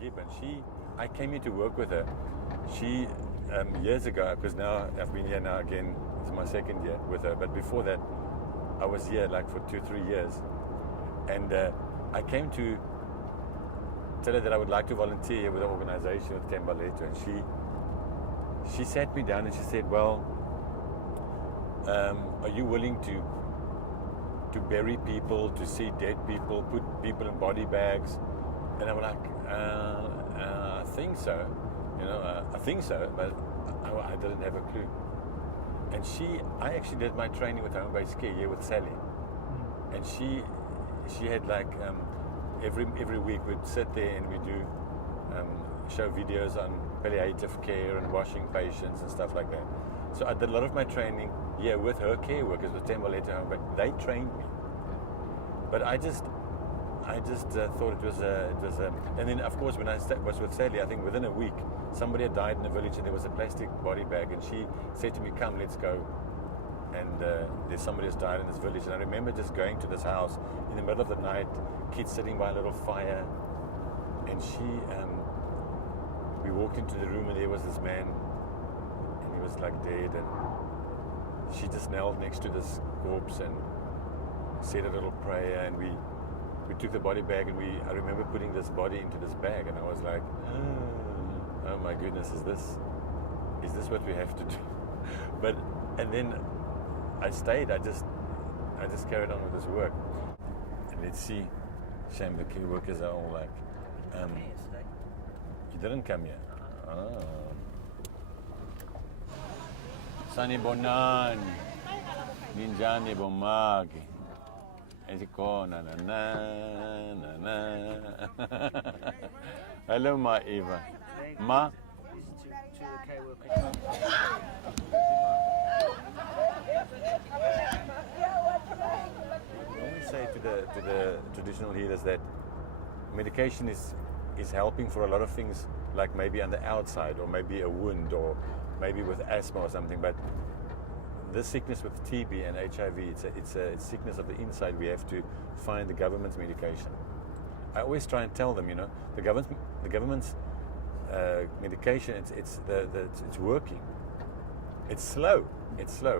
Gibb, and I came here to work with her. She, years ago, because now I've been here now again, it's my second year with her, but before that, I was here like for 2-3 years. And I came to tell her that I would like to volunteer here with the organization with Thembalethu, and she sat me down and she said, well, are you willing to bury people, to see dead people, put people in body bags? And I'm like, I think so, I think so, but I didn't have a clue. And I actually did my training with home-based care here with Sally, and she had like every week we'd sit there and we'd do show videos on palliative care and washing patients and stuff like that. So I did a lot of my training here with her care workers, with Thembalethu home, but they trained me. But I just thought it was and then of course when I was with Sally, I think within a week somebody had died in the village and there was a plastic body bag, and she said to me, come, let's go. And there's somebody who's died in this village. And I remember just going to this house in the middle of the night, kids sitting by a little fire, and we walked into the room and there was this man, and he was like dead, and she just knelt next to this corpse and said a little prayer, and we took the body bag, and I remember putting this body into this bag, and I was like, oh my goodness, is this what we have to do? And then I stayed. I just carried on with this work. And let's see, shame the care workers are all like, you didn't come here. Oh. Sanibonani, ninjani bomagi. Hello, Ma Eva. Ma? I say to the traditional healers that medication is helping for a lot of things, like maybe on the outside, or maybe a wound, or maybe with asthma or something, but this sickness with TB and HIV, it's a sickness of the inside. We have to find the government's medication. I always try and tell them, the government's medication, it's working. It's slow,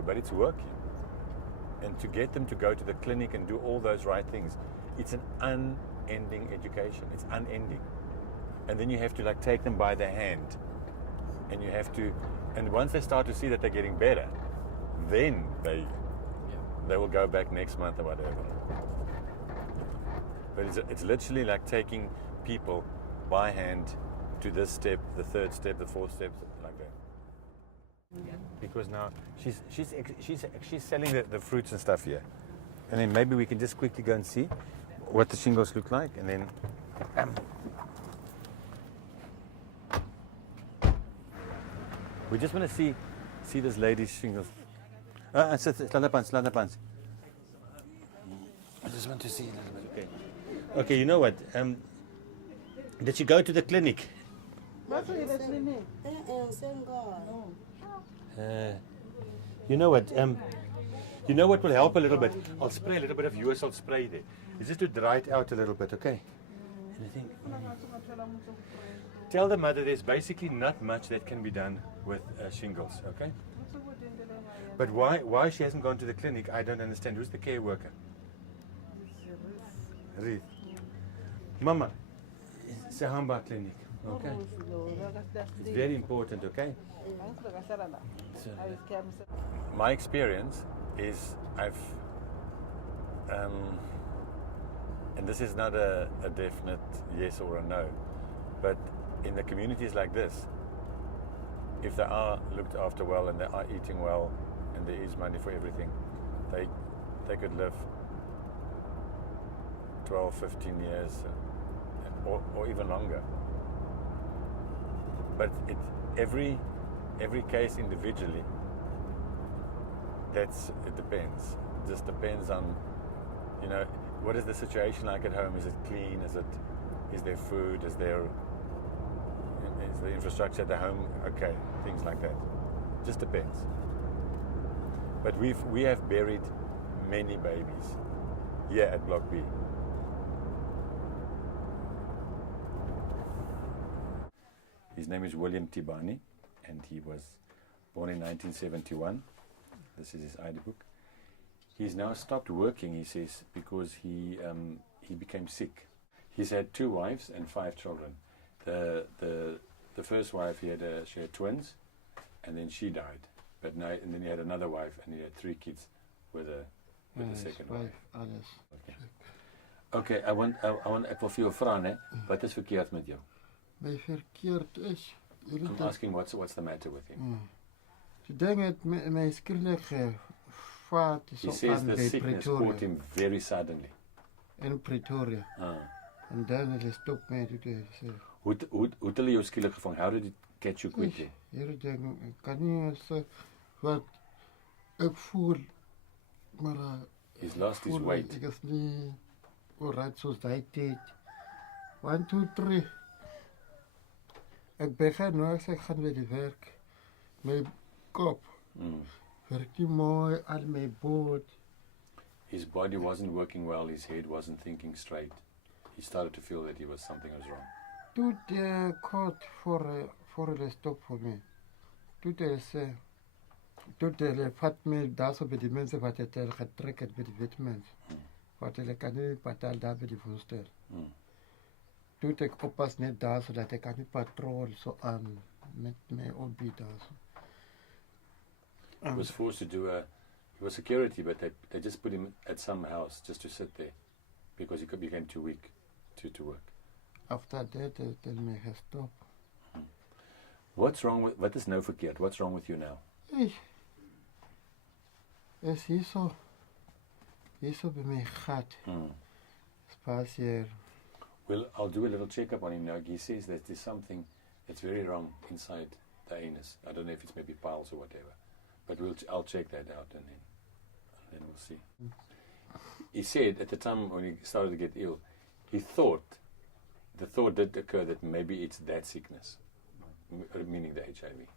but it's working. And to get them to go to the clinic and do all those right things, it's an unending education. It's unending. And then you have to like take them by the hand, and you have to, and once they start to see that they're getting better, then they will go back next month or whatever. But it's literally like taking people by hand to this step, the third step, the fourth step, like that. Because now she's selling the fruits and stuff here, and then maybe we can just quickly go and see what the shingles look like, and then we just want to see this lady's shingles. Slanderpants. I just want to see a little bit. Okay, you know what? Did she go to the clinic? You know what? You know what will help a little bit? I'll spray a little bit of USL spray there. It's just to dry it out a little bit, okay? And I think, tell the mother there's basically not much that can be done with shingles, okay? But why she hasn't gone to the clinic, I don't understand. Who's the care worker? Ruth. Mama, it's a Hamba clinic, okay? It's very important, okay? So, my experience is and this is not a definite yes or a no, but in the communities like this, if they are looked after well and they are eating well and there is money for everything, they could live 12, 15 years or even longer. But every case individually, it depends. It just depends on, what is the situation like at home? Is it clean? Is there food? Is the infrastructure at the home okay? Things like that. Just depends. But we have buried many babies here at Block B. His name is William Tibani, and he was born in 1971. This is his ID book. He's now stopped working, he says, because he became sick. He's had 2 wives and 5 children. The first wife, she had twins, and then she died. And then he had another wife, and he had 3 kids with the second wife. Okay, ek wil vir jou vra, né, wat is verkeerd met jou? My verkeerd is... I'm asking what's the matter with him. Die ding het my skielik gevaat He says the sickness caught him very suddenly. In Pretoria. En dan het hy stop my toe sê. Hoe het hulle jou skielik gevang? How did it catch you quickly? Hierdie ding, ek kan nie sê wat ek voel, maar... He's lost his weight. Ek is nie oorraad soos die tyd. 1, 2, 3. Ek begin nou, ek gaan by die werk. My kop. Werk nie mooi, al my boot. His body wasn't working well, his head wasn't thinking straight. He started to feel that something was wrong. Toe die court voor hulle stop vir my. Toe hulle vat my daar so by die mense wat het hulle getrek het by die wit mense. Wat hulle kan nie betaal daar by die voorstel. Toe ek oppas net daar so dat ek kan nie patrol so aan met my opbied daar so. He was forced to do he was security, but they just put him at some house just to sit there because he became too weak to work. After that, they tell me I stop. What's wrong with, wat is nou verkeerd? What's wrong with you now? Is hier so by my gat. Spaas hier. Well, I'll do a little checkup on him now. He says that there's something that's very wrong inside the anus. I don't know if it's maybe piles or whatever. But I'll check that out and then we'll see. He said at the time when he started to get ill, the thought did occur that maybe it's that sickness, meaning the HIV.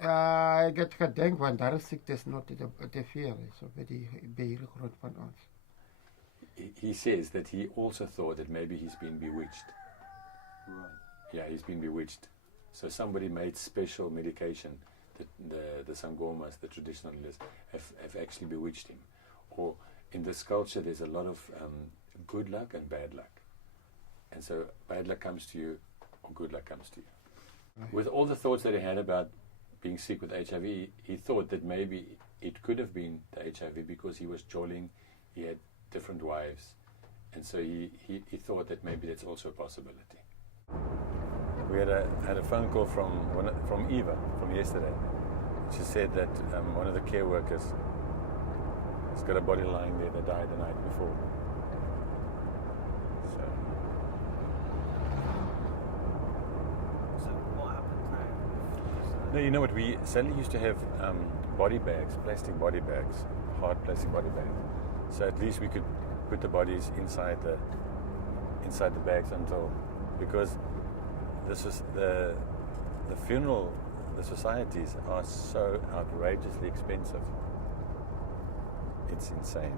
Ek het gedink, want daar is siektes not te veel, so by hierdie groot van ons. He says that he also thought that maybe he's been bewitched. Right. Yeah, he's been bewitched. So somebody made special medication. The Sangomas, the traditionalists, have actually bewitched him. Or in this culture, there's a lot of good luck and bad luck. And so bad luck comes to you, or good luck comes to you. Right. With all the thoughts that he had about being sick with HIV, he thought that maybe it could have been the HIV because he was jolling, he had different wives, and so he thought that maybe that's also a possibility. We had a phone call from Eva from yesterday. She said that one of the care workers has got a body lying there that died the night before. So what happens now? No, you know what? We suddenly used to have body bags, plastic body bags, hard plastic body bags. So at least we could put the bodies inside the bags until, because this was the funeral, the societies are so outrageously expensive. It's insane.